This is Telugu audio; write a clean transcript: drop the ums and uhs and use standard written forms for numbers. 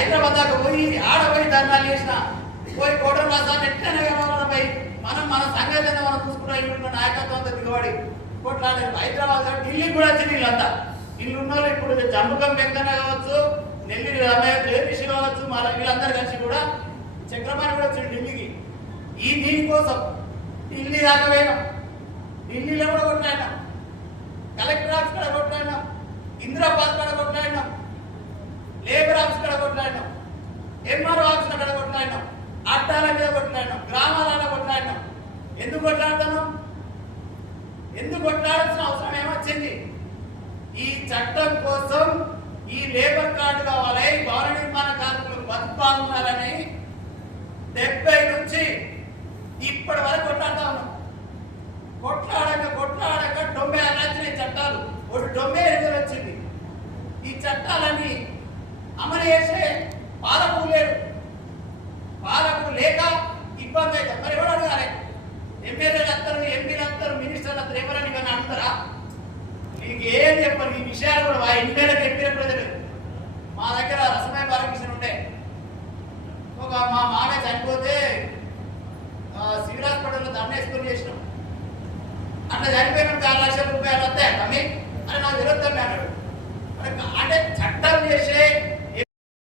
హైదరాబాద్ దాకా పోయి ఆడపోయి ధర్నాలు చేసిన పోయి కోటర రాష్ట్రాన్ని ఎట్లనే పోయి మన సంగతి మనం చూసుకుంటా నాయకత్వంతో దిగబడి కొట్లాడారు. హైదరాబాద్ ఢిల్లీ కూడా వచ్చింది వీళ్ళంతా. వీళ్ళు ఉన్నోళ్ళు ఇప్పుడు జంబుకం వెంకన్న కావచ్చు, నెల్లి రమయ్య జయకృష్ణ కావచ్చు, వీళ్ళందరూ కలిసి కూడా చక్రపాణి కూడా వచ్చింది ఢిల్లీకి. ఈ దీనికోసం ఢిల్లీ దాకా పోయినాం. ఢిల్లీలో కూడా కొట్లాడినాం, కలెక్టర్ ఆఫీస్ కూడా కొట్లాడినాం, ఇందిరాబాద్ కూడా కొట్లాడినాం, లేబర్ ఆఫీస్ కూడా కొట్లాడినాం, ఎంఆర్ఓ ఆఫీస్ కూడా కొట్లాడినాం, అడ్డాల మీద కొట్లాడినాం, గ్రామాలలో కొట్లాడినాం. ఎందుకు కొట్లాడుతున్నాం? ఎందుకు కొట్లాడాల్సిన అవసరం ఏమొచ్చింది? ఈ చట్టం కోసం ఈ లేబర్ కార్డు కావాలి, భవన నిర్మాణ కార్మికులు బతుకుతున్నారని 70 నుంచి ఇప్పటి వరకు కొట్లాడుతా ఉన్నాం. కొట్లాడక 96 వచ్చినాయి చట్టాలు, ఒక 98 వచ్చింది. ఈ చట్టాలన్నీ అమలు చేసే పాలకులు లేరు. పాలకులు లేక ఇబ్బంది అయితే మరి ఎవరు అడగాలి? ఎమ్మెల్యేలు వస్తారు, ఎంపీలు వస్తారు, మినిస్టర్లు వస్తారు, ఎవరని కానీ అంటారా? మీకు ఏం చెప్పారు? ఈ విషయాలు కూడా ఎమ్మెల్యేలకు ఎంపీలకు కూడా తెలియదు. మా దగ్గర రసమయ బాలకృష్ణ ఉండే మా మామే చనిపోతే సివిల్ హాస్పిటల్లో దండేసుకొని చేసినాం. అట్లా చనిపోయిన 4 లక్షల రూపాయలు వస్తాయి తమ్మి అని నాకు తెలుస్తామే అన్నాడు. అంటే చట్టం చేసే